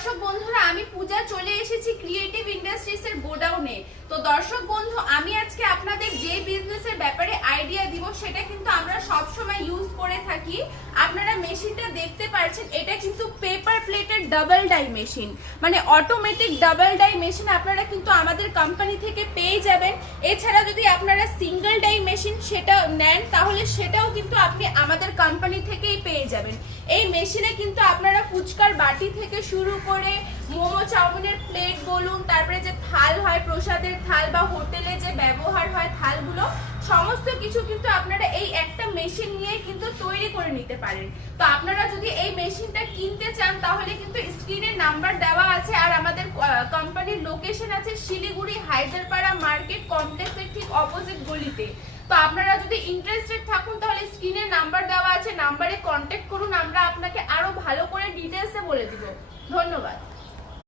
দর্শক বন্ধুরা, আমি পূজা চলে এসেছি ক্রিয়েটিভ ইন্ডাস্ট্রিজ এর গোডাউনে। তো দর্শক বন্ধু, আমি আজকে আপনাদের যে বিজনেসের ব্যাপারে আইডিয়া দিব সেটা কিন্তু আমরা সব সময় ইউজ করে থাকি। আপনারা মেশিনটা দেখতে পাচ্ছেন, এটা কিন্তু পেপার প্লেটের ডাবল ডাই মেশিন, মানে অটোমেটিক ডাবল ডাই মেশিন আপনারা কিন্তু আমাদের কোম্পানি থেকে পেয়ে যাবেন। এছাড়া যদি আপনারা সিঙ্গেল ডাই মেশিন সেটা নেন তাহলে সেটাও কিন্তু আপনি আমাদের কোম্পানি থেকেই পেয়ে যাবেন। এই মেশিনে কিন্তু আপনারা ফুচকার বাটি থেকে শুরু করে মোমো চাউমিনের প্লেট বলুন, তারপরে যে থাল হয় প্রসাদের থাল বা হোটেলে যে ব্যবহার হয় থালগুলো, সমস্ত কিছু কিন্তু আপনারা এই একটা মেশিন নিয়ে কিন্তু তৈরি করে নিতে পারেন। তো আপনারা যদি এই মেশিনটা কিনতে চান তাহলে কিন্তু স্ক্রিনে নাম্বার দেওয়া আছে, আর আমাদের কোম্পানির লোকেশন আছে শিলিগুড়ি হায়দারপাড়া মার্কেট কমপ্লেক্সের ঠিক অপোজিট গলিতে। তো আপনারা যদি ইন্টারেস্টেড থাকুন তাহলে স্ক্রিনে নাম্বার দেওয়া আছে, নাম্বারে কন্ট্যাক্ট করুন, আমরা আপনাকে আরো ভালো করে ডিটেইলসে বলে দিব। ধন্যবাদ।